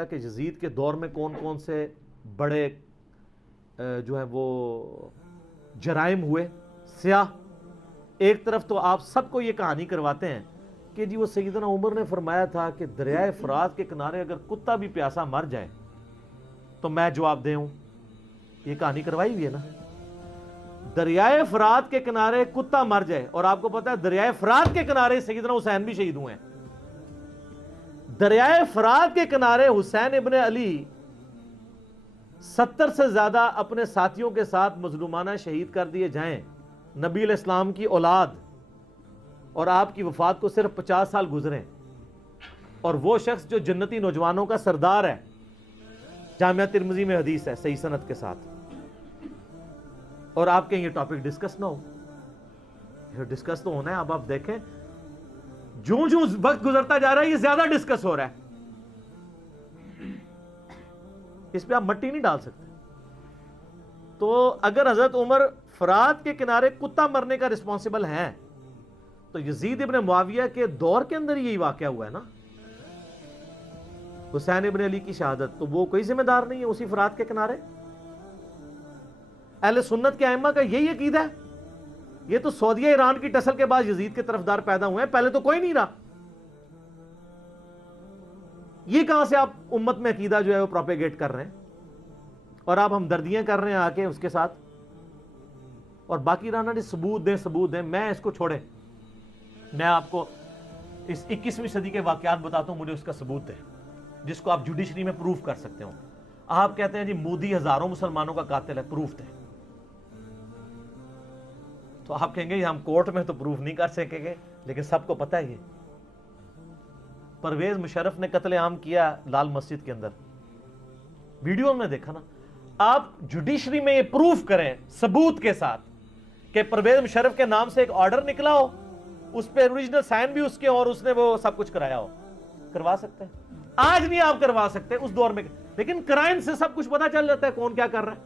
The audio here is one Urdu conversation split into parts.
کہ یزید کے دور میں کون کون سے بڑے جو ہے وہ جرائم ہوئے سیاہ. ایک طرف تو آپ سب کو یہ کہانی کرواتے ہیں کہ جی وہ سیدنا عمر نے فرمایا تھا کہ دریائے فرات کے کنارے اگر کتا بھی پیاسا مر جائے تو میں جواب دے ہوں. یہ کہانی کروائی ہوئی ہے نا. دریائے فرات کے کنارے کتا مر جائے, اور آپ کو پتا ہے دریائے فرات کے کنارے سیدنا حسین بھی شہید ہوئے ہیں. دریائے فرات کے کنارے حسین ابن علی 70 سے زیادہ اپنے ساتھیوں کے ساتھ مظلومانہ شہید کر دیے جائیں, نبی علیہ السلام کی اولاد, اور آپ کی وفات کو صرف 50 سال گزرے, اور وہ شخص جو جنتی نوجوانوں کا سردار ہے, جامعہ ترمذی میں حدیث ہے صحیح سند کے ساتھ, اور آپ کہیں یہ ٹاپک ڈسکس نہ ہو. یہ ڈسکس تو ہونا ہے. اب آپ دیکھیں جوں جوں وقت گزرتا جا رہا ہے یہ زیادہ ڈسکس ہو رہا ہے. اس پہ آپ مٹی نہیں ڈال سکتے. تو اگر حضرت عمر فرات کے کنارے کتا مرنے کا رسپانسبل ہیں تو یزید ابن معاویہ کے دور کے اندر یہی واقعہ ہوا ہے نا, حسین ابن علی کی شہادت, تو وہ کوئی ذمہ دار نہیں ہے اسی فرات کے کنارے. اہل سنت کے ائمہ کا یہی عقیدہ ہے. یہ تو سعودیہ ایران کی ٹسل کے بعد یزید کے طرفدار پیدا ہوئے ہیں, پہلے تو کوئی نہیں رہا. یہ کہاں سے آپ امت میں عقیدہ جو ہے وہ پروپیگیٹ کر رہے ہیں, اور آپ ہمدردیاں کر رہے ہیں آ کے اس کے ساتھ, اور باقی رہنا جی ثبوت دیں ثبوت دیں. میں اس کو چھوڑیں, میں آپ کو اس 21ویں صدی کے واقعات بتاتا ہوں, مجھے اس کا ثبوت دیں جس کو آپ جوڈیشری میں پروف کر سکتے ہو. آپ کہتے ہیں جی مودی ہزاروں مسلمانوں کا قاتل ہے, پروف دیں. تو آپ کہیں گے ہم کورٹ میں تو پروف نہیں کر سکیں گے, لیکن سب کو پتہ ہے یہ پرویز مشرف نے قتل عام کیا لال مسجد کے اندر, ویڈیو میں دیکھا نا. آپ جوڈیشری میں یہ پروف کریں ثبوت کے ساتھ کہ پرویز مشرف کے نام سے ایک آرڈر نکلا ہو, اس پہ اوریجنل سائن بھی اس کے, اور اس نے وہ سب کچھ کرایا ہو, کروا سکتے ہیں. آج نہیں آپ کروا سکتے اس دور میں, لیکن کرائن سے سب کچھ پتا چل جاتا ہے کون کیا کر رہا ہے.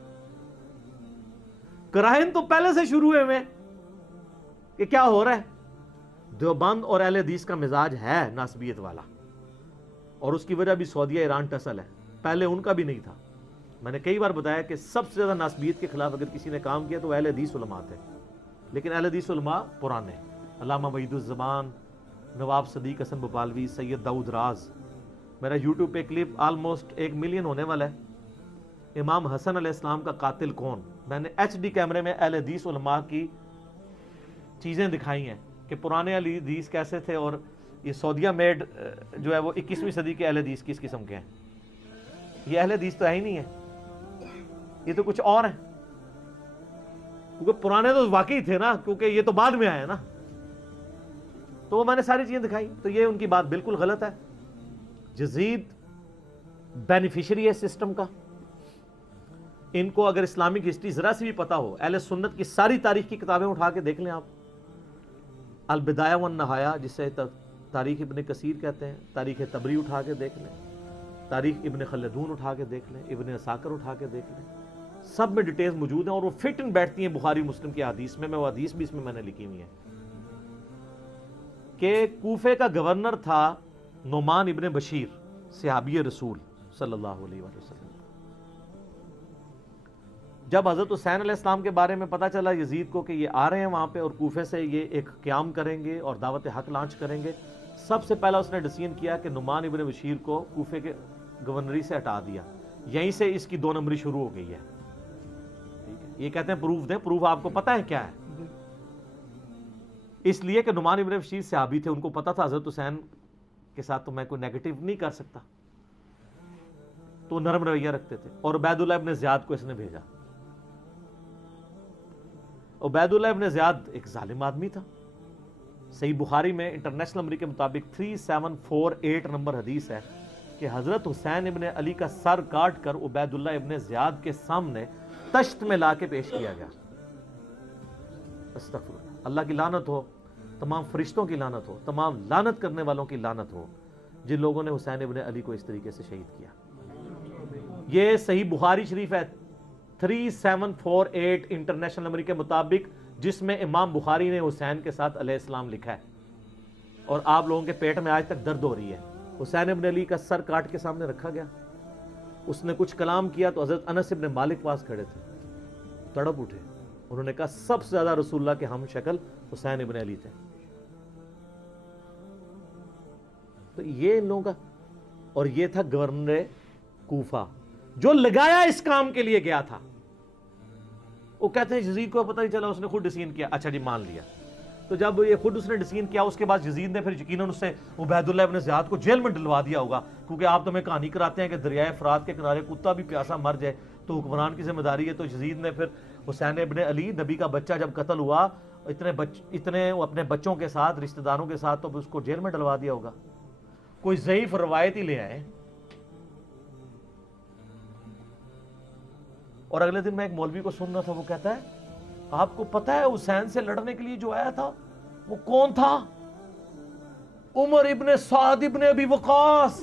کرائن تو پہلے سے شروع ہوئے میں کہ کیا ہو رہا ہے. دیوبند اور اہل حدیث کا مزاج ہے ناسبیت والا, اور اس کی وجہ بھی سعودیہ ایران ٹسل ہے, پہلے ان کا بھی نہیں تھا. میں نے کئی بار بتایا کہ سب سے زیادہ ناسبیت کے خلاف اگر کسی نے کام کیا تو اہل حدیث علماء تھے, لیکن اہل حدیث علماء پرانے, علامہ وحید الزمان, نواب صدیق حسن بھوپالوی, سید داؤد راز. میرا یوٹیوب پہ کلپ آلموسٹ 1 ملین ہونے والا ہے. امام حسن علیہ السلام کا قاتل کون, میں نے HD کیمرے میں اہل حدیث علماء کی چیزیں دکھائی ہیں کہ پرانے اہل حدیث کیسے تھے, اور یہ سعودیہ میڈ جو ہے وہ 21ویں صدی کے اہل حدیث کس قسم کے ہیں. یہ اہل حدیث تو ہے ہی نہیں ہے, یہ تو کچھ اور ہیں, کیونکہ پرانے تو واقعی تھے نا, کیونکہ یہ تو بعد میں آیا نا. تو وہ میں نے ساری چیزیں دکھائی. تو یہ ان کی بات بالکل غلط ہے. یزید بینیفیشری ہے سسٹم کا. ان کو اگر اسلامک ہسٹری ذرا سی بھی پتا ہو, اہل سنت کی ساری تاریخ کی کتابیں اٹھا کے دیکھ لیں آپ, البدایہ والنہایہ جسے تاریخ ابن کثیر کہتے ہیں, تاریخ طبری اٹھا کے دیکھ لیں, تاریخ ابن خلدون اٹھا کے دیکھ لیں, ابن عساکر اٹھا کے دیکھ لیں, سب میں ڈیٹیلز موجود ہیں, اور وہ فٹ ان بیٹھتی ہیں بخاری مسلم کی حدیث میں. وہ حدیث بھی اس میں نے لکھی ہوئی ہے کہ کوفے کا گورنر تھا نعمان ابن بشیر, صحابی رسول صلی اللہ علیہ وسلم. جب حضرت حسین علیہ السلام کے بارے میں پتا چلا یزید کو کہ یہ آ رہے ہیں وہاں پہ, اور کوفے سے یہ ایک قیام کریں گے اور دعوت حق لانچ کریں گے, سب سے پہلا اس نے ڈیسیژن کیا کہ نعمان ابن بشیر کو کوفے کے گورنری سے ہٹا دیا. یہیں سے اس کی 2 نمبری شروع ہو گئی ہے. یہ کہتے ہیں پروف دیں. پروف آپ کو پتا ہے کیا ہے؟ اس لیے کہ نعمان ابن بشیر صحابی تھے, ان کو پتا تھا حضرت حسین کے ساتھ تو میں کوئی نیگیٹو نہیں کر سکتا, تو نرم رویہ رکھتے تھے. اور عبید اللہ ابن زیاد کو اس نے بھیجا. عبید اللہ ابن زیاد ایک ظالم آدمی تھا. صحیح بخاری میں انٹرنیشنل نمبر کے مطابق 3748 نمبر حدیث ہے کہ حضرت حسین ابن علی کا سر کاٹ کر عبید اللہ ابن زیاد کے سامنے تشت میں لا کے پیش کیا گیا. استغفر اللہ. اللہ کی لعنت ہو, تمام فرشتوں کی لعنت ہو, تمام لعنت کرنے والوں کی لعنت ہو جن لوگوں نے حسین ابن علی کو اس طریقے سے شہید کیا. یہ صحیح بخاری شریف ہے 3748 انٹرنیشنل نمبر کے مطابق, جس میں امام بخاری نے حسین کے ساتھ علیہ السلام لکھا ہے, اور آپ لوگوں کے پیٹ میں آج تک درد ہو رہی ہے. حسین ابن علی کا سر کاٹ کے سامنے رکھا گیا. اس نے کچھ کلام کیا تو حضرت انس ابن مالک پاس کھڑے تھے، تڑپ اٹھے، انہوں نے کہا سب سے زیادہ رسول اللہ کے ہم شکل حسین ابن علی تھے. تو یہ ان لوگوں کا، اور یہ تھا گورنر کوفہ جو لگایا اس کام کے لیے گیا تھا. وہ کہتے ہیں یزید کو پتہ نہیں چلا، اس نے خود ڈسین کیا. اچھا جی مان لیا. تو جب یہ خود اس نے ڈسین کیا، اس کے بعد یزید نے پھر یقیناً اس سے عبید اللہ ابن زیاد کو جیل میں ڈلوا دیا ہوگا، کیونکہ آپ تو ہمیں کہانی کراتے ہیں کہ دریائے فرات کے کنارے کتا بھی پیاسا مر جائے تو حکمران کی ذمہ داری ہے. تو یزید نے پھر حسین ابن علی نبی کا بچہ جب قتل ہوا، اتنے وہ اپنے بچوں کے ساتھ رشتہ داروں کے ساتھ، تو اس کو جیل میں ڈلوا دیا ہوگا. کوئی ضعیف روایت ہی لے آئے. اور اگلے دن میں ایک مولوی کو سن رہا تھا، وہ کہتا ہے آپ کو پتہ ہے حسین سے لڑنے کے لیے جو آیا تھا وہ کون تھا؟ عمر ابن سعد ابن ابی وقاص.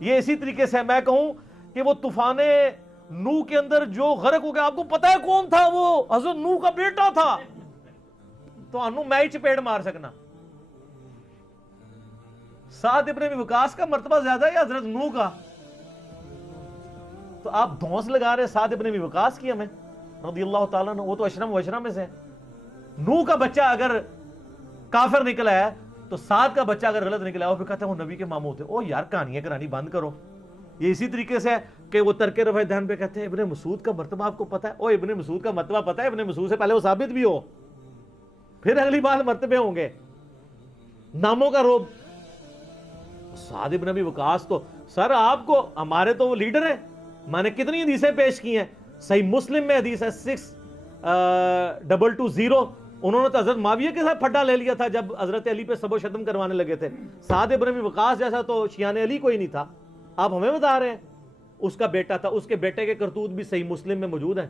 یہ اسی طریقے سے میں کہوں کہ وہ طوفان نوح کے اندر جو غرق ہو گیا، آپ کو پتہ ہے کون تھا؟ وہ حضرت نوح کا بیٹا تھا. تو انو میں ہی چپیڑ مار سکنا. سعد ابن ابی وقاص کا مرتبہ زیادہ ہے یا حضرت نوح کا؟ تو آپ دھونس لگا رہے سعد ابن ابی وقاص کی ہمیں رضی اللہ تعالیٰ عنہ. وہ تو اشرم و اشرم میں سے. نوح کا بچہ اگر کافر نکلا ہے تو سعد کا بچہ اگر غلط نکلا ہے، وہ پھر کہتے ہیں وہ نبی کے ماموں تھے. او یار کہانیاں کرانی بند کرو. یہ اسی طریقے سے ہے کہ وہ ترک رفع دہن پہ کہتے ہیں ابن مسعود کا مرتبہ آپ کو پتہ ہے؟ او ابن مسعود کا مرتبہ پتہ ہے؟ ابن مسعود سے پہلے وہ ثابت بھی ہو، پھر اگلی بات مرتبے ہوں گے. ناموں کا روب. سعد ابن ابی وقاص تو سر آپ کو، ہمارے تو وہ لیڈر ہیں. میں نے کتنی حدیثیں پیش کی ہیں. صحیح مسلم میں حدیث ہے 6220. انہوں نے تو حضرت معاویہ کے ساتھ پھڈا لے لیا تھا جب حضرت علی پہ سب و شتم کروانے لگے تھے. سعد ابن ابی وقاص جیسا تو شیعان علی کوئی نہیں تھا. آپ ہمیں بتا رہے ہیں اس کا بیٹا تھا. اس کے بیٹے کے کرتوت بھی صحیح مسلم میں موجود ہیں.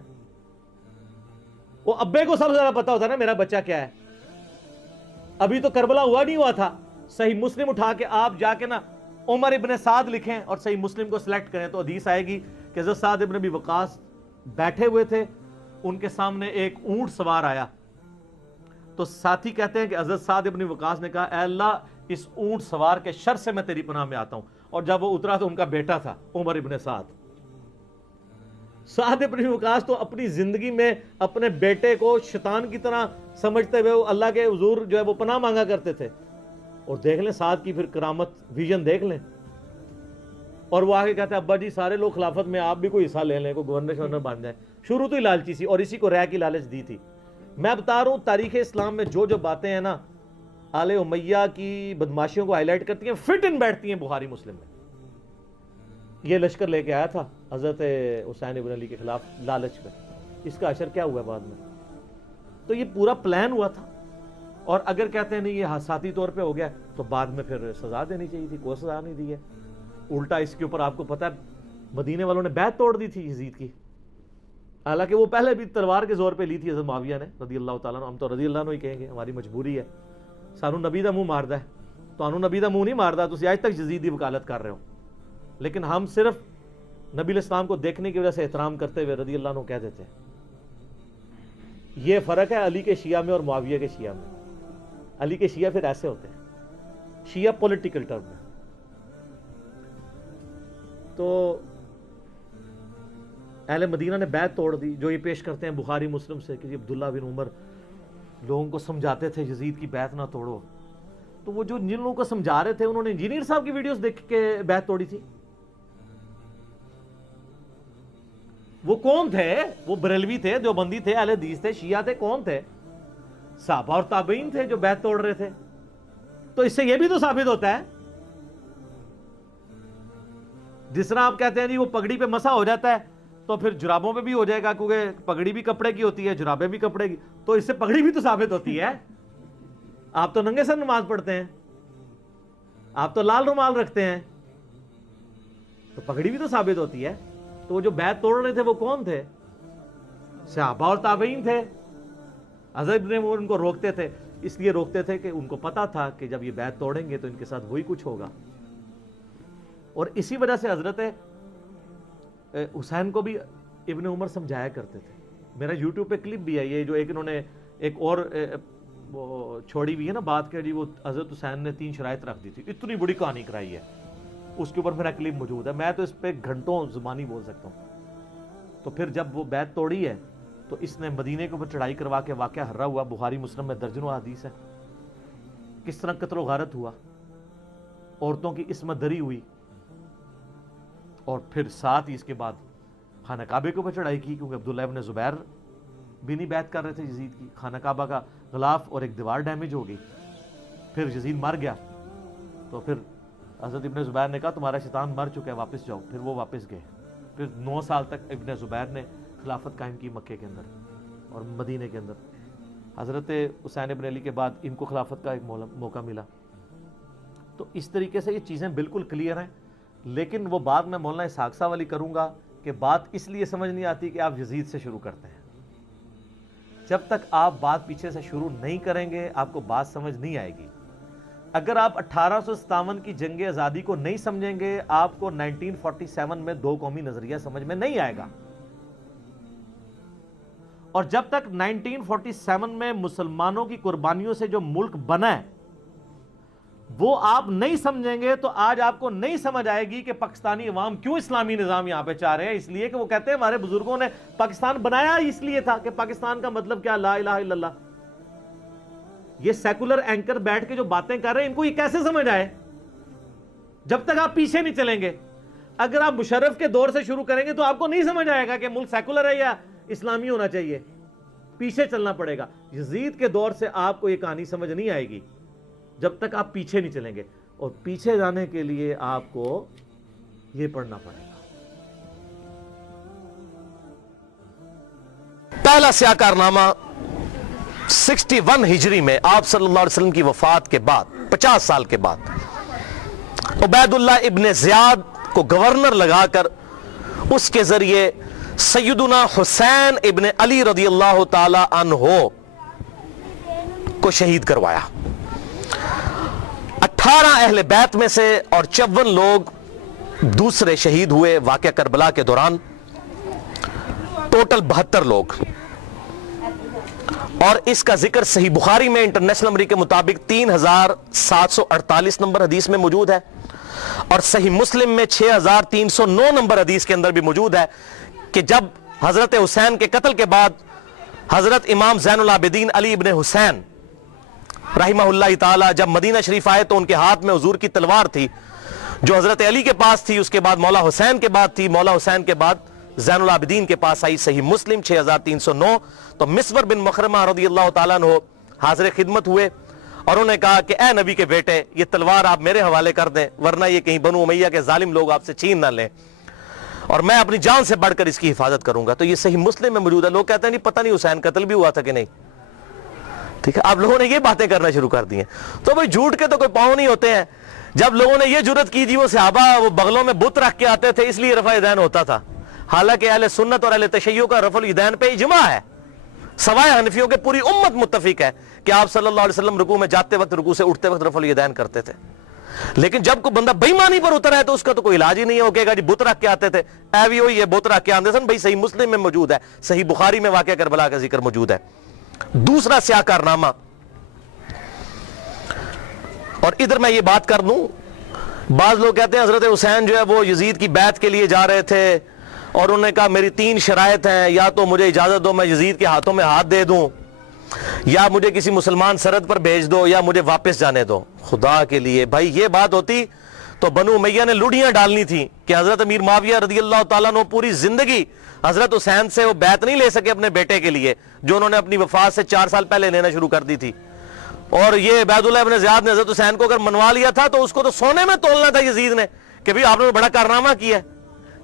وہ ابے کو سب سے زیادہ پتا ہوتا ہے نا میرا بچہ کیا ہے. ابھی تو کربلا ہوا نہیں ہوا تھا. صحیح مسلم اٹھا کے آپ جا کے نا عمر ابن سعد لکھیں اور صحیح مسلم کو سلیکٹ کریں تو حدیث آئے گی کہ حضرت سعد ابن ابی وقاص بیٹھے ہوئے تھے، ان کے سامنے ایک اونٹ سوار آیا. تو ساتھی کہتے ہیں کہ حضرت سعد ابن وقاص نے کہا اے اللہ اس اونٹ سوار کے شر سے میں تیری پناہ میں آتا ہوں. اور جب وہ اترا تو ان کا بیٹا تھا عمر ابن سعد. سعد ابن وقاص تو اپنی زندگی میں اپنے بیٹے کو شیطان کی طرح سمجھتے ہوئے وہ اللہ کے حضور جو ہے وہ پناہ مانگا کرتے تھے. اور دیکھ لیں سعد کی پھر کرامت ویژن دیکھ لیں. اور وہ آگے کہتے ہیں ابا جی سارے لوگ خلافت میں، آپ بھی کوئی حصہ لے لیں، کوئی گورنر شورنر بن جائیں. شروع تو ہی لالچی سی اور اسی کو رہ کی لالچ دی تھی. میں بتا رہا ہوں تاریخ اسلام میں جو جو باتیں ہیں نا آل امیہ کی بدماشیوں کو ہائی لائٹ کرتی ہیں، فٹ ان بیٹھتی ہیں بخاری مسلم میں. یہ لشکر لے کے آیا تھا حضرت حسین ابن علی کے خلاف لالچ میں. اس کا اثر کیا ہوا بعد میں؟ تو یہ پورا پلان ہوا تھا. اور اگر کہتے ہیں نہیں یہ حادثاتی طور پہ ہو گیا تو بعد میں پھر سزا دینی چاہیے تھی. کوئی سزا نہیں دی ہے. الٹا اس کے اوپر آپ کو پتا ہے مدینے والوں نے بیعت توڑ دی تھی یزید کی. حالانکہ وہ پہلے بھی تلوار کے زور پہ لی تھی حضرت معاویہ نے رضی اللہ تعالیٰ عنہ. ہم تو رضی اللہ عنہ ہی کہیں گے، ہماری مجبوری ہے. سانو نبی دا منہ ماردا ہے، تو انو نبی دا منہ نہیں ماردا. تو آج تک یزید دی وکالت کر رہے ہو، لیکن ہم صرف نبی علیہ السلام کو دیکھنے کی وجہ سے احترام کرتے ہوئے رضی اللہ عنہ کہہ دیتے ہیں. یہ فرق ہے علی کے شیعہ میں اور معاویہ کے شیعہ میں. علی کے شیعہ پھر ایسے ہوتے ہیں، شیعہ پولیٹیکل ٹرم میں. تو اہل مدینہ نے بیعت توڑ دی. جو یہ پیش کرتے ہیں بخاری مسلم سے کہ عبداللہ بن عمر لوگوں کو سمجھاتے تھے یزید کی بیعت نہ توڑو. تو وہ جو جن لوگوں کو سمجھا رہے تھے انہوں نے انجینئر صاحب کی ویڈیوز دیکھ کے بیعت توڑی تھی. وہ کون تھے؟ وہ بریلوی تھے، دیوبندی تھے، اہل حدیث تھے، شیعہ تھے؟ کون تھے؟ صحابہ اور تابعین تھے جو بیعت توڑ رہے تھے. تو اس سے یہ بھی تو ثابت ہوتا ہے جس طرح آپ کہتے ہیں جی وہ پگڑی پہ مسا ہو جاتا ہے تو پھر جرابوں پہ بھی ہو جائے گا، کیونکہ پگڑی بھی کپڑے کی ہوتی ہے، جرابیں بھی کپڑے کی. تو اس سے پگڑی بھی تو ثابت ہوتی ہے. آپ تو ننگے سر نماز پڑھتے ہیں، آپ تو لال رومال رکھتے ہیں، تو پگڑی بھی تو ثابت ہوتی ہے. تو وہ جو بیعت توڑ رہے تھے وہ کون تھے؟ صحابہ اور تابعین تھے. حضرت ابن عمر ان کو روکتے تھے، اس لیے روکتے تھے کہ ان کو پتا تھا کہ جب یہ بیعت توڑیں گے تو ان کے ساتھ وہی کچھ ہوگا. اور اسی وجہ سے حضرت حسین کو بھی ابن عمر سمجھایا کرتے تھے. میرا یوٹیوب پہ کلپ بھی ہے یہ جو ایک انہوں نے ایک اور چھوڑی ہوئی ہے نا بات کہ جی وہ حضرت حسین نے 3 شرائط رکھ دی تھی. اتنی بڑی کہانی کرائی ہے. اس کے اوپر میرا کلپ موجود ہے، میں تو اس پہ گھنٹوں زبانی بول سکتا ہوں۔ تو پھر جب وہ بیعت توڑی ہے تو اس نے مدینے کے اوپر چڑھائی کروا کے واقعہ ہررا ہوا، بخاری مسلم میں درجنوں حدیث ہے، کس طرح قتل و غارت ہوا، عورتوں کی عصمت دری ہوئی، اور پھر ساتھ ہی اس کے بعد خانہ کعبے کے اوپر چڑھائی کی، کیونکہ عبداللہ ابن زبیر بھی نہیں بیعت کر رہے تھے یزید کی، خانہ کعبہ کا غلاف اور ایک دیوار ڈیمیج ہو گئی، پھر یزید مر گیا، تو پھر حضرت ابن زبیر نے کہا تمہارا شیطان مر چکا ہے، واپس جاؤ، پھر وہ واپس گئے، پھر 9 سال تک ابن زبیر نے خلافت قائم کی مکے کے اندر اور مدینے کے اندر۔ حضرت حسین ابن علی کے بعد ان کو خلافت کا ایک موقع ملا۔ تو اس طریقے سے یہ چیزیں بالکل کلیئر ہیں، لیکن وہ بات میں مولانا اسحاق صاحب والی کروں گا کہ بات اس لیے سمجھ نہیں آتی کہ آپ یزید سے شروع کرتے ہیں۔ جب تک آپ بات پیچھے سے شروع نہیں کریں گے آپ کو بات سمجھ نہیں آئے گی۔ اگر آپ 1857 کی جنگ آزادی کو نہیں سمجھیں گے آپ کو 1947 میں 2 قومی نظریہ سمجھ میں نہیں آئے گا، اور جب تک 1947 میں مسلمانوں کی قربانیوں سے جو ملک بنا ہے وہ آپ نہیں سمجھیں گے تو آج آپ کو نہیں سمجھ آئے گی کہ پاکستانی عوام کیوں اسلامی نظام یہاں پہ چاہ رہے ہیں۔ اس لیے کہ وہ کہتے ہیں ہمارے بزرگوں نے پاکستان بنایا اس لیے تھا کہ پاکستان کا مطلب کیا، لا الہ الا اللہ۔ یہ سیکولر اینکر بیٹھ کے جو باتیں کر رہے ہیں ان کو یہ کیسے سمجھ آئے جب تک آپ پیچھے نہیں چلیں گے؟ اگر آپ مشرف کے دور سے شروع کریں گے تو آپ کو نہیں سمجھ آئے گا کہ ملک سیکولر ہے یا اسلامی ہونا چاہیے، پیچھے چلنا پڑے گا۔ یزید کے دور سے آپ کو یہ کہانی سمجھ نہیں آئے گی جب تک آپ پیچھے نہیں چلیں گے، اور پیچھے جانے کے لیے آپ کو یہ پڑھنا پڑے گا۔ پہلا سیاہ کارنامہ 61 ہجری میں آپ صلی اللہ علیہ وسلم کی وفات کے بعد 50 سال کے بعد عبید اللہ ابن زیاد کو گورنر لگا کر اس کے ذریعے سیدنا حسین ابن علی رضی اللہ تعالی عنہ کو شہید کروایا۔ 18 اہل بیت میں سے اور 54 لوگ دوسرے شہید ہوئے واقعہ کربلا کے دوران، ٹوٹل 72 لوگ۔ اور اس کا ذکر صحیح بخاری میں انٹرنیشنل نمبر کے مطابق 3748 نمبر حدیث میں موجود ہے، اور صحیح مسلم میں 6309 نمبر حدیث کے اندر بھی موجود ہے کہ جب حضرت حسین کے قتل کے بعد حضرت امام زین العابدین علی ابن حسین رحمہ اللہ تعالی جب مدینہ شریف آئے تو ان کے ہاتھ میں حضور کی تلوار تھی جو حضرت علی کے پاس تھی، اس کے بعد مولا حسین کے بعد تھی، مولا حسین کے بعد زین العابدین کے پاس آئی۔ صحیح مسلم 6309۔ تو مسور بن مخرمہ رضی اللہ تعالیٰ عنہ حاضر خدمت ہوئے اور انہوں نے کہا کہ اے نبی کے بیٹے یہ تلوار آپ میرے حوالے کر دیں ورنہ یہ کہیں بنو امیہ کے ظالم لوگ آپ سے چھین نہ لیں، اور میں اپنی جان سے بڑھ کر اس کی حفاظت کروں گا۔ تو یہ صحیح مسلم میں موجود ہے۔ لوگ کہتے ہیں نہیں پتہ نہیں حسین قتل بھی ہوا تھا کہ نہیں، ٹھیک ہے، آپ لوگوں نے یہ باتیں کرنا شروع کر دی ہیں۔ تو بھئی جھوٹ کے تو کوئی پاؤں نہیں ہوتے ہیں۔ جب لوگوں نے یہ جرت کی جی وہ صحابہ وہ بغلوں میں بت رکھ کے آتے تھے اس لیے رفع یدین ہوتا تھا، حالانکہ اہل سنت اور اہل تشیع کا رفع الیدین پہ اجماع ہے، سوائے حنفیوں کے پوری امت متفق ہے کہ آپ صلی اللہ علیہ وسلم رکوع میں جاتے وقت رکوع سے اٹھتے وقت رفع الیدین کرتے تھے۔ لیکن جب کوئی بندہ بے ایمانی پر اترا ہے تو اس کا تو کوئی علاج ہی نہیں ہے، وہ کہے گا جی بت رکھ کے آتے تھے، اے بھی ہوئی یہ بت رکھ کے آتے سن۔ بھائی صحیح مسلم میں موجود ہے، صحیح بخاری میں واقعہ کربلا کا ذکر موجود ہے۔ دوسرا سیاہ کارنامہ، اور ادھر میں یہ بات کر دوں، بعض لوگ کہتے ہیں حضرت حسین جو ہے وہ یزید کی بیعت کے لیے جا رہے تھے اور انہوں نے کہا میری 3 شرائط ہیں، یا تو مجھے اجازت دو میں یزید کے ہاتھوں میں ہاتھ دے دوں، یا مجھے کسی مسلمان سرحد پر بھیج دو، یا مجھے واپس جانے دو۔ خدا کے لیے بھائی یہ بات ہوتی تو بنو امیہ نے لوڑیاں ڈالنی تھی کہ حضرت امیر معاویہ رضی اللہ تعالیٰ عنہ پوری زندگی حضرت حسین سے وہ بیعت نہیں لے سکے اپنے بیٹے کے لیے جو انہوں نے اپنی وفات سے 4 سال پہلے لینا شروع کر دی تھی، اور یہ عبید اللہ ابن زیاد نے حضرت حسین کو اگر منوا لیا تھا تو اس کو تو سونے میں تولنا تھا یزید نے کہ بھی آپ نے بڑا کارنامہ کیا ہے۔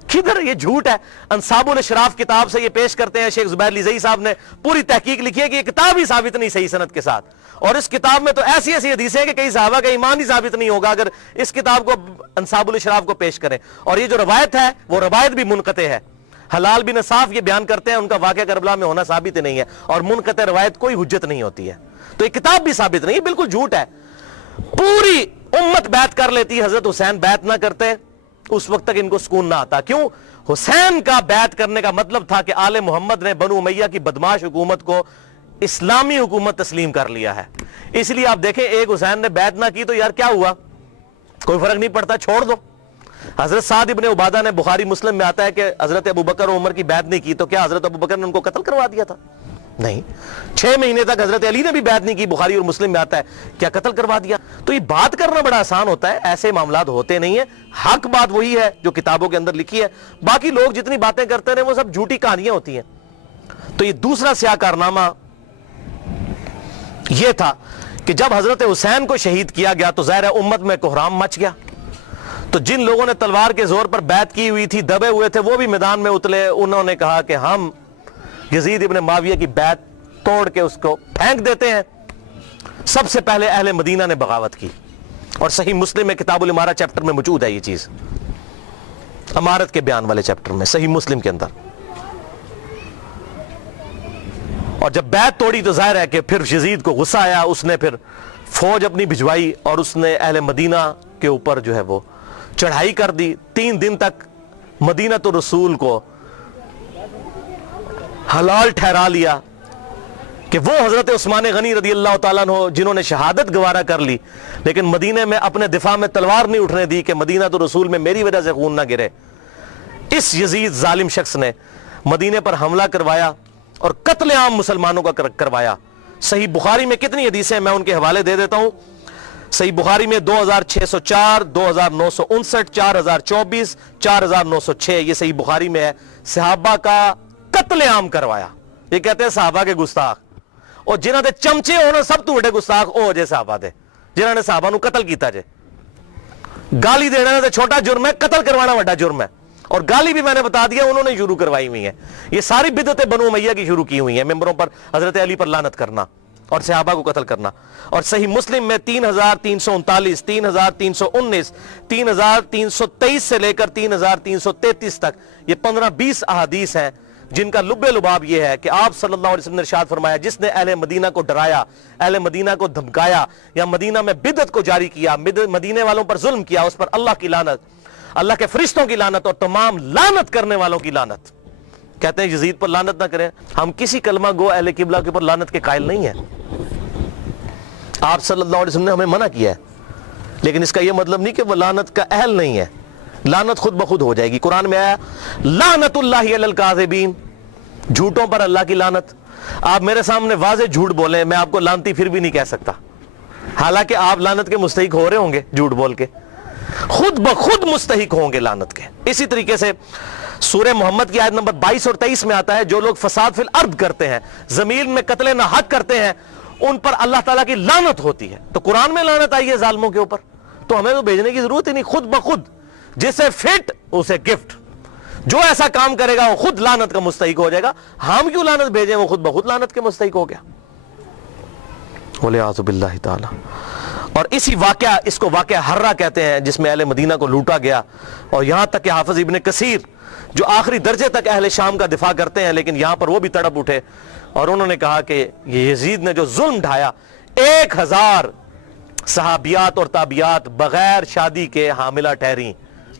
کدھر یہ جھوٹ ہے۔ انصاب الاشراف کتاب سے یہ پیش کرتے ہیں، شیخ زبیر لیزئی صاحب نے پوری تحقیق لکھی ہے کہ یہ کتاب ہی ثابت نہیں صحیح سند کے ساتھ، اور اس کتاب میں تو ایسی ایسی حدیثیں ہیں کہ کئی صحابہ کا ایمان ہی ثابت نہیں ہوگا اگر اس کتاب کو انصاب الاشراف کو پیش کریں۔ اور یہ جو روایت ہے وہ روایت بھی منقطع ہے۔ حلال بن صاف یہ بیان کرتے ہیں ان کا واقعہ کربلا میں ہونا ثابت نہیں ہے، اور منقطع روایت کوئی حجت نہیں ہوتی ہے، تو یہ کتاب بھی ثابت نہیں، بالکل جھوٹ ہے۔ پوری امت بیعت کر لیتی، حضرت حسین بیعت نہ کرتے اس وقت تک ان کو سکون نہ آتا۔ کیوں؟ حسین کا بیعت کرنے کا مطلب تھا کہ آل محمد نے بنو امیہ کی بدماش حکومت کو اسلامی حکومت تسلیم کر لیا ہے۔ اس لیے آپ دیکھیں ایک حسین نے بیعت نہ کی تو یار کیا ہوا، کوئی فرق نہیں پڑتا، چھوڑ دو، حضرت سعد ابن عبادہ نے، بخاری مسلم میں آتا ہے کہ حضرت ابوبکر اور عمر کی بیعت نہیں کی، تو کیا حضرت ابوبکر نے ان کو قتل کروا دیا تھا؟ نہیں. 6 مہینے تک حضرت علی نے بھی بیعت نہیں کی، بخاری اور مسلم میں آتا ہے، کیا قتل کروا دیا؟ تو یہ بات کرنا بڑا آسان ہوتا ہے، ایسے معاملات ہوتے نہیں ہیں. حق بات وہی ہے جو کتابوں کے اندر لکھی ہے، باقی لوگ جتنی باتیں کرتے ہیں وہ سب جھوٹی کہانیاں ہوتی ہیں. تو یہ دوسرا سیاہ کارنامہ یہ تھا کہ جب حضرت حسین کو شہید کیا گیا تو ظاہر ہے امت میں کوہرام مچ گیا. تو جن لوگوں نے تلوار کے زور پر بیعت کی ہوئی تھی، دبے ہوئے تھے، وہ بھی میدان میں اترے. انہوں نے کہا کہ ہم یزید ابن معاویہ کی بیعت توڑ کے اس کو پھینک دیتے ہیں. سب سے پہلے اہل مدینہ نے بغاوت کی، اور صحیح مسلم میں کتاب الامارہ چیپٹر میں موجود ہے یہ چیز، امارت کے بیان والے چیپٹر میں صحیح مسلم کے اندر. اور جب بیعت توڑی تو ظاہر ہے کہ پھر یزید کو غصہ آیا، اس نے پھر فوج اپنی بھجوائی اور اس نے اہل مدینہ کے اوپر جو ہے وہ چڑھائی کر دی. 3 دن تک مدینہ تو رسول کو حلال ٹھہرا لیا کہ وہ حضرت عثمان غنی رضی اللہ تعالیٰ عنہ جنہوں نے شہادت گوارا کر لی، لیکن مدینہ میں اپنے دفاع میں تلوار نہیں اٹھنے دی کہ مدینہ تو رسول میں میری وجہ سے خون نہ گرے. اس یزید ظالم شخص نے مدینہ پر حملہ کروایا اور قتل عام مسلمانوں کا کروایا. صحیح بخاری میں کتنی حدیثیں میں ان کے حوالے دے دیتا ہوں. صحیح بخاری میں 2604، 2959، 4024، 4906 یہ صحیح بخاری میں ہے. صحابہ کا قتل عام کروایا. یہ کہتے ہیں صحابہ کے گستاخ، اور جنہاں دے چمچے ہونا سب تو بڑے گستاخ او جے صحابہ دے جنہاں نے صحابہ نو قتل کیتا جے. گالی دینا تے چھوٹا جرم ہے، قتل کروانا بڑا جرم ہے. اور گالی بھی میں نے بتا دیا انہوں نے شروع کروائی ہوئی ہیں. یہ ساری بدعتیں بنو امیہ کی شروع کی ہوئی ہیں، ممبروں پر حضرت علی پر لعنت کرنا اور صحابہ کو قتل کرنا. اور صحیح مسلم میں 3339، 3319، 3323 سے لے کر 3333 تک یہ 15-20 احادیث ہیں جن کا لب لباب یہ ہے کہ آپ صلی اللہ علیہ وسلم نے ارشاد فرمایا جس نے اہل مدینہ کو ڈرایا، اہل مدینہ کو دھمکایا، یا مدینہ میں بدعت کو جاری کیا، مدینہ والوں پر ظلم کیا، اس پر اللہ کی لعنت، اللہ کے فرشتوں کی لعنت اور تمام لعنت کرنے والوں کی لعنت. کہتے ہیں یزید پر لعنت نہ کریں. ہم کسی کلمہ گو اہل قبلہ کے اوپر لعنت کے قائل نہیں ہیں. آپ صلی اللہ علیہ وسلم نے ہمیں منع کیا ہے، لیکن اس کا یہ مطلب نہیں کہ وہ لعنت کا اہل نہیں ہے. لعنت خود بخود ہو جائے گی. قرآن میں آیا لعنت اللہ علی الکاذبین، جھوٹوں پر اللہ کی لعنت. آپ میرے سامنے واضح جھوٹ بولیں، میں آپ کو لعنتی پھر بھی نہیں کہہ سکتا، حالانکہ آپ لعنت کے مستحق ہو رہے ہوں گے. جھوٹ بول کے خود بخود مستحق ہوں گے لعنت کے. اسی طریقے سے سورہ محمد کی آیت نمبر 22 اور 23 میں آتا ہے جو لوگ فساد فی الارض کرتے ہیں، زمین میں قتل ناحق کرتے ہیں، ان پر اللہ تعالیٰ کی لعنت ہوتی ہے. تو قرآن میں لعنت آئی ہے ظالموں کے اوپر، تو ہمیں تو بھیجنے کی ضرورت ہی نہیں. خود بخود جسے فٹ اسے گفٹ، جو ایسا کام کرے گا وہ خود لعنت کا مستحق ہو جائے گا. ہم کیوں لعنت بھیجیں، وہ خود بخود لعنت کے مستحق ہو گیا. وَلِعَاذُ بِاللَّهِ تَعَالَى. اور اسی واقعہ، اس کو واقعہ حرہ کہتے ہیں، جس میں اہل مدینہ کو لوٹا گیا. اور یہاں تک کہ حافظ ابن کثیر جو آخری درجے تک اہل شام کا دفاع کرتے ہیں، لیکن یہاں پر وہ بھی تڑپ اٹھے اور انہوں نے کہا کہ یہ یزید نے جو ظلم ڈھایا، 1000 صحابیات اور تابعیات بغیر شادی کے حاملہ ٹھہری.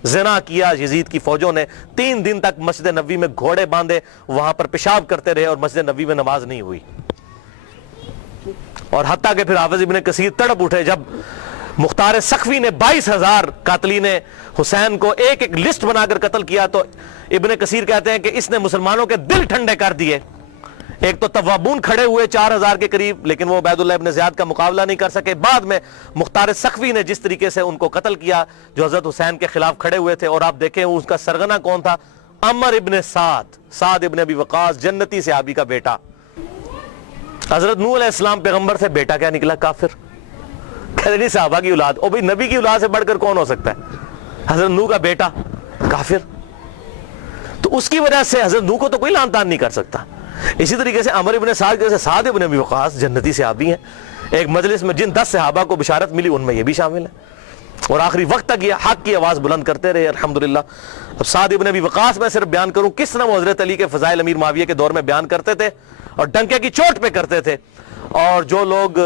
زنا کیا یزید کی فوجوں نے. 3 دن تک مسجد نبوی میں گھوڑے باندھے وہاں پر پیشاب کرتے رہے اور مسجد نبوی میں نماز نہیں ہوئی. اور حتیٰ کہ پھر حافظ ابن کثیر تڑپ اٹھے جب مختار سقفی نے 22,000 قاتلین حسین کو ایک ایک لسٹ بنا کر قتل کیا، تو ابن کثیر کہتے ہیں کہ اس نے مسلمانوں کے دل ٹھنڈے کر دیے. ایک تو توابون کھڑے ہوئے 4000 کے قریب، لیکن وہ عبید اللہ ابن زیاد کا مقابلہ نہیں کر سکے. بعد میں مختار سقفی نے جس طریقے سے ان کو قتل کیا جو حضرت حسین کے خلاف کھڑے ہوئے تھے. اور آپ دیکھیں اس کا سرغنہ کون تھا؟ عمر ابن سعد ابن ابی وقاص، جنتی صحابی کا بیٹا. حضرت نوح علیہ السلام پیغمبر سے بیٹا کیا نکلا؟ کافر. کہتے نہیں صحابہ کی اولاد، او بھئی نبی کی اولاد سے بڑھ کر کون ہو سکتا ہے؟ حضرت نوح کا بیٹا کافر. تو اس کی وجہ سے حضرت نوح کو تو کوئی لعن طعن نہیں کر سکتا. اسی طریقے سے عمر ابن سعد جیسے سعد ابن ابی وقاص جنتی صحابی ہیں. ایک مجلس میں جن 10 صحابہ کو بشارت ملی ان میں یہ بھی شامل ہے، اور آخری وقت تک یہ حق کی آواز بلند کرتے رہے الحمدللہ. اب سعد ابن ابی وقاص میں صرف بیان کروں کس طرح وہ حضرت علی کے فضائل امیر معاویہ کے دور میں بیان کرتے تھے اور ڈنکے کی چوٹ پہ کرتے تھے. اور جو لوگ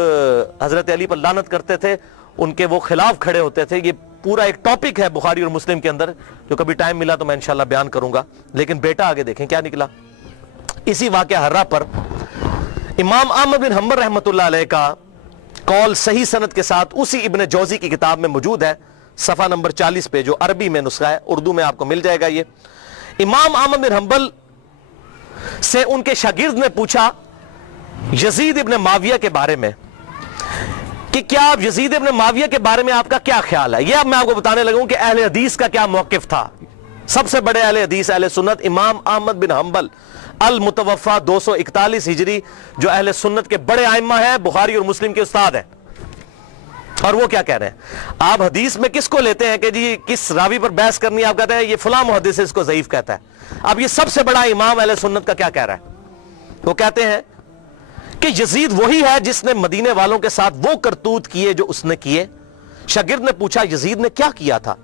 حضرت علی پر لعنت کرتے تھے ان کے وہ خلاف کھڑے ہوتے تھے. یہ پورا ایک ٹاپک ہے بخاری اور مسلم کے اندر، جو کبھی ٹائم ملا تو میں انشاءاللہ بیان کروں گا. لیکن بیٹا آگے دیکھیں کیا نکلا. اسی واقعہ حرہ پر امام احمد بن حنبل رحمۃ اللہ علیہ کا قول صحیح سند کے ساتھ اسی ابن جوزی کی کتاب میں موجود ہے. صفحہ نمبر 40 پہ جو عربی میں نسخہ ہے، اردو میں آپ کو مل جائے گا یہ. امام احمد بن حنبل سے ان کے شاگرد نے پوچھا یزید ابن معاویہ کے بارے میں کہ کیا آپ یزید ابن معاویہ کے بارے میں آپ کا کیا خیال ہے. یہ اب میں آپ کو بتانے لگوں کہ اہل حدیث کا کیا موقف تھا. سب سے بڑے اہل حدیث اہل سنت امام احمد بن حنبل المتوفا 241 ہجری، جو اہل سنت کے بڑے ائمہ ہیں، بخاری اور مسلم کے استاد ہیں. اور وہ کیا کہہ رہے ہیں؟ آپ حدیث میں کس کو لیتے ہیں کہ جی کس راوی پر بحث کرنی ہے، آپ کہتے ہیں یہ فلاں محدث اس کو ضعیف کہتا ہے. اب یہ سب سے بڑا امام اہل سنت کا کیا کہہ رہا ہے؟ وہ کہتے ہیں کہ یزید وہی ہے جس نے مدینے والوں کے ساتھ وہ کرتوت کیے جو اس نے کیے. شاگرد نے پوچھا یزید نے کیا کیا تھا؟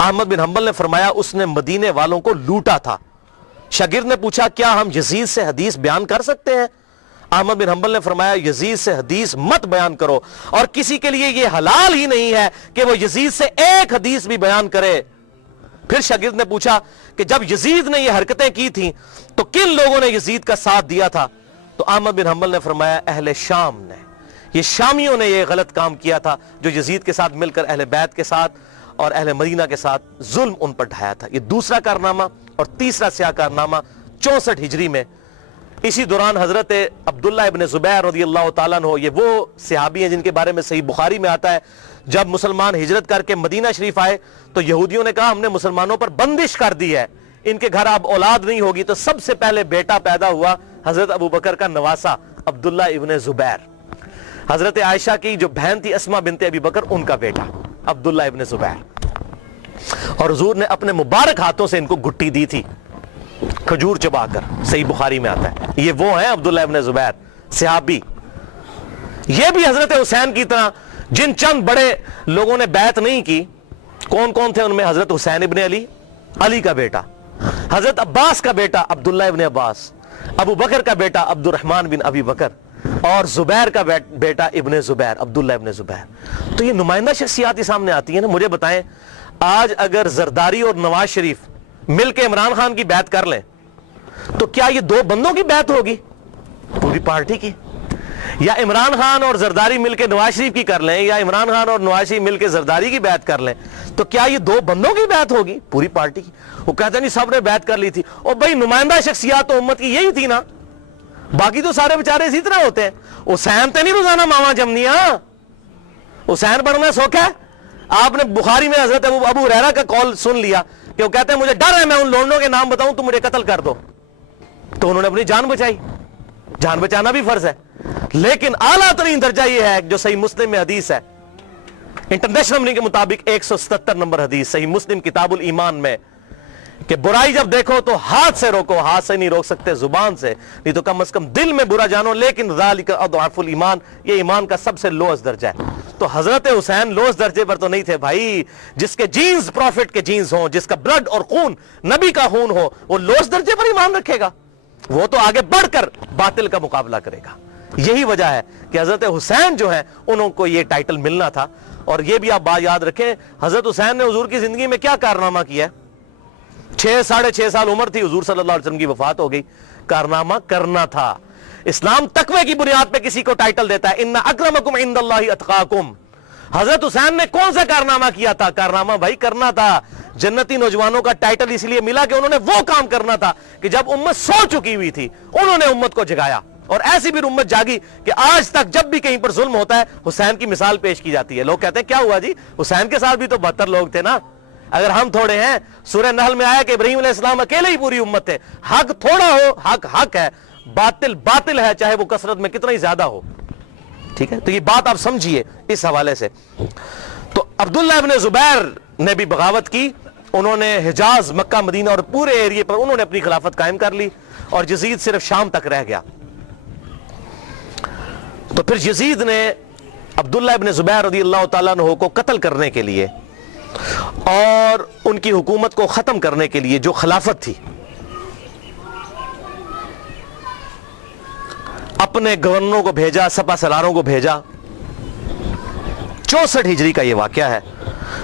احمد بن حنبل نے فرمایا اس نے مدینے والوں کو لوٹا تھا. شاگرد نے پوچھا کیا ہم یزید سے حدیث بیان کر سکتے ہیں؟ احمد بن حنبل نے فرمایا یزید سے حدیث مت بیان کرو، اور کسی کے لیے یہ حلال ہی نہیں ہے کہ وہ یزید سے ایک حدیث بھی بیان کرے. پھر شاگرد نے پوچھا کہ جب یزید نے یہ حرکتیں کی تھیں تو کن لوگوں نے یزید کا ساتھ دیا تھا؟ تو احمد بن حنبل نے فرمایا اہل شام نے، یہ شامیوں نے یہ غلط کام کیا تھا جو یزید کے ساتھ مل کر اہل بیت کے ساتھ اور اہل مدینہ کے ساتھ ظلم ان پر ڈھایا تھا. یہ دوسرا کارنامہ. اور تیسرا سیاہ کارنامہ 64 ہجری میں اسی دوران حضرت عبداللہ ابن زبیر رضی اللہ تعالیٰ عنہ، یہ وہ صحابی ہیں جن کے بارے میں صحیح بخاری میں آتا ہے جب مسلمان ہجرت کر کے مدینہ شریف آئے تو یہودیوں نے کہا ہم نے مسلمانوں پر بندش کر دی ہے، ان کے گھر اب اولاد نہیں ہوگی. تو سب سے پہلے بیٹا پیدا ہوا حضرت ابو بکر کا نواسا عبداللہ ابن زبیر، حضرت عائشہ کی جو بہن تھی اسما بنت ابی بکر ان کا بیٹا عبداللہ ابن زبیر. اور حضور نے اپنے مبارک ہاتھوں سے ان کو گٹی دی تھی کھجور چبا کر، صحیح بخاری میں آتا ہے. یہ وہ ہیں عبداللہ ابن زبیر صحابی. یہ بھی حضرت حسین کی طرح جن چند بڑے لوگوں نے بیعت نہیں کی. کون کون تھے ان میں؟ حضرت حسین ابن علی، علی کا بیٹا، حضرت عباس کا بیٹا عبداللہ ابن عباس، ابو بکر کا بیٹا عبد الرحمن بن ابی بکر، اور زبیر کا بیٹا ابن زبیر عبداللہ ابن زبیر. تو یہ نمائندہ شخصیات ہی سامنے آتی ہیں نا. مجھے بتائیں آج اگر زرداری اور نواز شریف مل کے عمران خان کی بیعت کر لیں تو کیا یہ دو بندوں کی بیعت ہوگی؟ پوری پارٹی کی. یا عمران خان اور زرداری مل کے نواز شریف کی کر لیں، یا عمران خان اور نواز شریف مل کے زرداری کی بیعت کر لیں تو کیا یہ دو بندوں کی بیعت ہوگی؟ پوری پارٹی کی. وہ کہتے ہیں نہیں سب نے بیعت کر لی تھی. اور بھائی نمائندہ شخصیات تو امت کی یہی تھی نا، باقی تو سارے بیچارے اسی طرح ہوتے ہیں. حسین تے نہیں روزانہ ماما جمنیاں، حسین بننا سوکھ ہے. آپ نے بخاری میں حضرت ابو ہریرہ کا قول سن لیا کہ وہ کہتے ہیں مجھے ڈر ہے میں ان لوگوں کے نام بتاؤں تو مجھے قتل کر دو، تو انہوں نے اپنی جان بچائی. جان بچانا بھی فرض ہے، لیکن اعلیٰ ترین درجہ یہ ہے جو صحیح مسلم میں حدیث ہے انٹرنیشنل نمبر کے مطابق 177 نمبر حدیث صحیح مسلم کتاب الایمان میں کہ برائی جب دیکھو تو ہاتھ سے روکو. ہاتھ سے نہیں روک سکتے، زبان سے، نہیں تو کم از کم دل میں برا جانو. لیکن ذالک اضعف الایمان، یہ ایمان کا سب سے لوئسٹ درجہ ہے. تو حضرت حسین لوئسٹ درجے پر تو نہیں تھے بھائی. جس کے جینز پروفٹ کے جینز ہوں، جس کا بلڈ اور خون نبی کا خون ہو، وہ لوئسٹ درجے پر ایمان رکھے گا؟ وہ تو آگے بڑھ کر باطل کا مقابلہ کرے گا. یہی وجہ ہے کہ حضرت حسین جو ہیں انہوں کو یہ ٹائٹل ملنا تھا. اور یہ بھی آپ بات یاد رکھیں حضرت حسین نے حضور کی زندگی میں کیا کارنامہ کیا ہے. 6.5 سال عمر تھی، حضور صلی اللہ علیہ وسلم کی وفات ہو گئی. کارنامہ کرنا تھا. اسلام تقوی کی بنیاد پہ کسی کو ٹائٹل دیتا ہے، ان اکرمکم عند اللہ اتقاکم. حضرت حسین نے کون سا کارنامہ کیا تھا؟ کارنامہ بھائی کرنا تھا. جنتی نوجوانوں کا ٹائٹل اس لیے ملا کہ انہوں نے وہ کام کرنا تھا کہ جب امت سو چکی ہوئی تھی انہوں نے امت کو جگایا. اور ایسی بھی امت جاگی کہ آج تک جب بھی کہیں پر ظلم ہوتا ہے حسین کی مثال پیش کی جاتی ہے. لوگ کہتے ہیں کیا ہوا جی، حسین کے ساتھ بھی تو 72 لوگ تھے نا. اگر ہم تھوڑے ہیں، سورہ نحل میں آیا کہ ابراہیم علیہ السلام اکیلے ہی پوری امت تھے. حق تھوڑا ہو، حق حق ہے، باطل باطل ہے، چاہے وہ کثرت میں کتنا ہی زیادہ ہو. ٹھیک ہے، تو یہ بات آپ سمجھیے اس حوالے سے. تو عبداللہ ابن زبیر نے بھی بغاوت کی. انہوں نے حجاز، مکہ، مدینہ اور پورے ایریے پر انہوں نے اپنی خلافت قائم کر لی اور یزید صرف شام تک رہ گیا. تو پھر یزید نے عبداللہ ابن زبیر رضی اللہ تعالیٰ عنہ کو قتل کرنے کے لیے اور ان کی حکومت کو ختم کرنے کے لیے جو خلافت تھی، اپنے گورنروں کو بھیجا، سپہ سالاروں کو بھیجا. 64 ہجری کا یہ واقعہ ہے.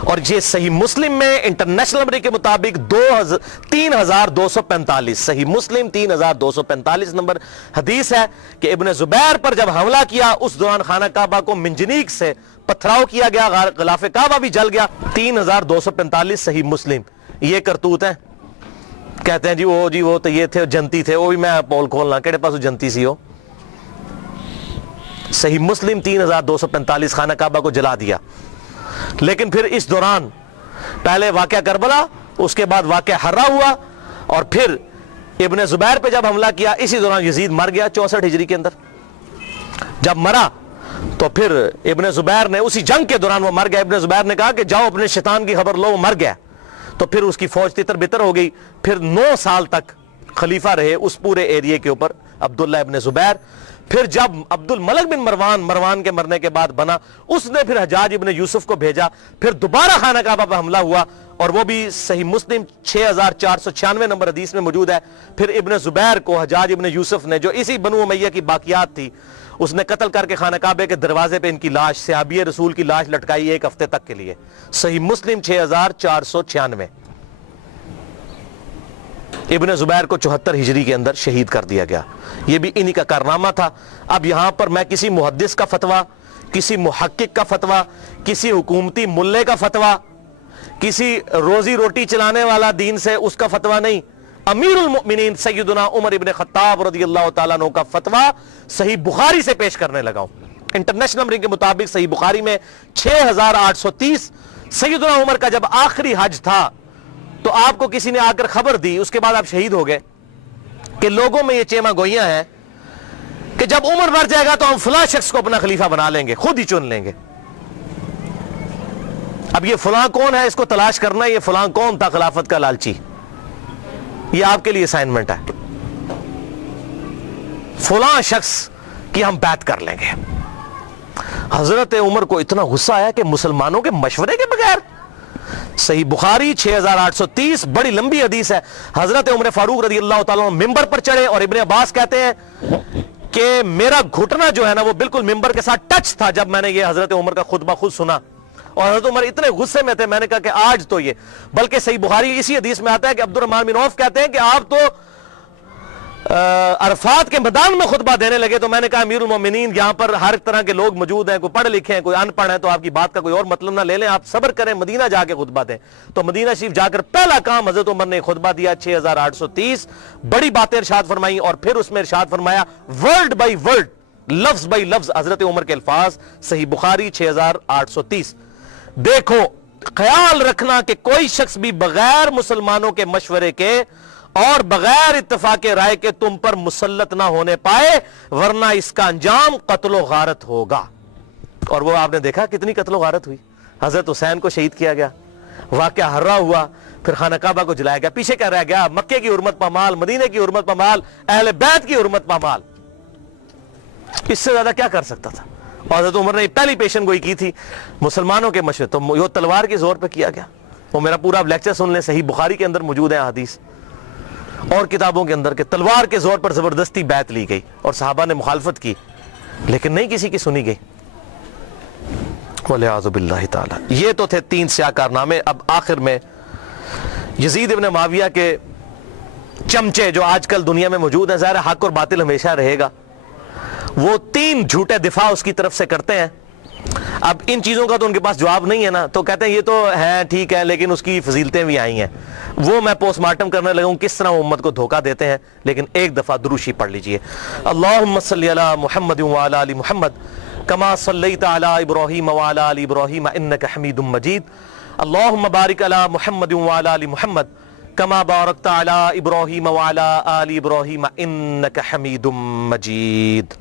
اور یہ صحیح مسلم میں انٹرنیشنل نمبر کے مطابق 3245 صحیح مسلم 3245 نمبر حدیث ہے کہ ابن زبیر پر جب حملہ کیا اس دوران خانہ کعبہ کو منجنیق سے پتھراؤ کیا گیا, غلاف کعبہ بھی جل گیا. 3245 صحیح مسلم. یہ کرتوت ہیں, کہتے ہیں جی وہ تو یہ تھے جنتی تھے, وہ بھی میں پول کھولنا کہڑے پاس جنتی سی ہو. صحیح مسلم 3245 خانہ کعبہ کو جلا دیا. لیکن پھر اس دوران پہلے واقعہ کربلا, اس کے بعد واقعہ حرہ ہوا, اور پھر ابن زبیر پہ جب حملہ کیا اسی دوران یزید مر گیا 64 ہجری کے اندر. جب مرا تو پھر ابن زبیر نے اسی جنگ کے دوران وہ مر گیا. ابن زبیر نے کہا کہ جاؤ اپنے شیطان کی خبر لو, وہ مر گیا. تو پھر اس کی فوج تتر بتر ہو گئی. پھر 9 سال تک خلیفہ رہے اس پورے ایریے کے اوپر عبداللہ ابن زبیر. پھر جب عبد الملک بن مروان کے مرنے کے بعد بنا, اس نے پھر حجاج ابن یوسف کو بھیجا. پھر دوبارہ خانہ کعبہ پہ حملہ ہوا, اور وہ بھی صحیح مسلم 6496 نمبر حدیث میں موجود ہے. پھر ابن زبیر کو حجاج ابن یوسف نے, جو اسی بنو امیہ کی باقیات تھی, اس نے قتل کر کے خانہ کعبے کے دروازے پہ ان کی لاش, صحابی رسول کی لاش لٹکائی 1 ہفتے تک کے لیے. صحیح مسلم 6496. ابن زبیر کو 74 ہجری کے اندر شہید کر دیا گیا. یہ بھی انہی کا کارنامہ تھا. اب یہاں پر میں کسی محدث کا فتویٰ, کسی محقق کا فتویٰ, کسی حکومتی ملے کا فتویٰ, کسی روزی روٹی چلانے والا دین سے اس کا فتویٰ نہیں, امیر المؤمنین سیدنا عمر ابن خطاب رضی اللہ تعالیٰ عنہ کا فتویٰ صحیح بخاری سے پیش کرنے لگا ہوں. انٹرنیشنل نمبرنگ کے مطابق صحیح بخاری میں 6830. سیدنا عمر کا جب آخری حج تھا تو آپ کو کسی نے آ کر خبر دی, اس کے بعد آپ شہید ہو گئے, کہ لوگوں میں یہ چیما گوئیاں ہیں کہ جب عمر مر جائے گا تو ہم فلاں شخص کو اپنا خلیفہ بنا لیں گے, خود ہی چن لیں گے. اب یہ فلاں کون ہے, اس کو تلاش کرنا, یہ فلاں کون تھا خلافت کا لالچی. یہ آپ کے لیے اسائنمنٹ ہے. فلاں شخص کی ہم بیعت کر لیں گے. حضرت عمر کو اتنا غصہ آیا کہ مسلمانوں کے مشورے کے بغیر. صحیح بخاری 6830, بڑی لمبی حدیث ہے. حضرت عمر فاروق رضی اللہ تعالیٰ عنہ ممبر پر چڑھے, اور ابن عباس کہتے ہیں کہ میرا گھٹنا جو ہے نا وہ بالکل ممبر کے ساتھ ٹچ تھا جب میں نے یہ حضرت عمر کا خطبہ خود سنا. اور حضرت عمر اتنے غصے میں تھے, میں نے کہا کہ آج تو یہ, بلکہ صحیح بخاری اسی حدیث میں آتا ہے کہ عبد الرحمن بن عوف کہتے ہیں کہ آپ تو عرفات کے میدان میں خطبہ دینے لگے. تو میں نے کہا امیر المومنین, یہاں پر ہر طرح کے لوگ موجود ہیں, کوئی پڑھے لکھے ہیں, کوئی ان پڑھ ہیں, تو آپ کی بات کا کوئی اور مطلب نہ لے لیں, آپ صبر کریں, مدینہ جا کے خطبہ دیں. تو مدینہ شریف جا کر پہلا کام حضرت عمر نے خطبہ دیا 6830, بڑی باتیں ارشاد فرمائی, اور پھر اس میں ارشاد فرمایا ورڈ بائی ورڈ, لفظ بائی لفظ حضرت عمر کے الفاظ. صحیح بخاری 6830. دیکھو, خیال رکھنا کہ کوئی شخص بھی بغیر مسلمانوں کے مشورے کے اور بغیر اتفاق رائے کے تم پر مسلط نہ ہونے پائے, ورنہ اس کا انجام قتل و غارت ہوگا. اور وہ آپ نے دیکھا کتنی قتل و غارت ہوئی. حضرت حسین کو شہید کیا گیا, واقعہ حرہ ہوا, پھر خانہ کعبہ کو جلایا گیا. پیچھے کیا رہ گیا؟ مکے کی حرمت پامال, مدینے کی حرمت پامال, اہل بیت کی حرمت پامال. اس سے زیادہ کیا کر سکتا تھا؟ اور حضرت عمر نے پہلی پیشن گوئی کی تھی مسلمانوں کے مشورے, تو یہ تلوار کے زور پہ کیا گیا. وہ میرا پورا لیکچر سن لیں, صحیح بخاری کے اندر موجود ہے حدیث, اور کتابوں کے اندر, کہ تلوار کے زور پر زبردستی بیعت لی گئی, اور صحابہ نے مخالفت کی, لیکن نہیں کسی کی سنی گئی. وَلِعَاذُ بِاللَّهِ تعالی. یہ تو تھے 3 سیاہ کارنامے. اب آخر میں یزید ابن معاویہ کے چمچے جو آج کل دنیا میں موجود ہیں, ظاہر حق اور باطل ہمیشہ رہے گا, وہ 3 جھوٹے دفاع اس کی طرف سے کرتے ہیں. اب ان چیزوں کا تو ان کے پاس جواب نہیں ہے نا, تو کہتے ہیں یہ تو ہے ٹھیک ہے, لیکن اس کی فضیلتیں بھی آئی ہیں. وہ میں پوسٹ مارٹم کرنے لگا ہوں کس طرح وہ امت کو دھوکہ دیتے ہیں. لیکن ایک دفعہ دروشی پڑھ لیجئے. اللہم صلی علی محمد وعلی آل محمد کما صلیت علی ابراہیم وعلی آل ابراہیم انک حمید مجید. اللہم بارک علی محمد وعلی آل محمد کما بارکت علی ابراہیم وعلی آل ابراہیم انک حمید مجید.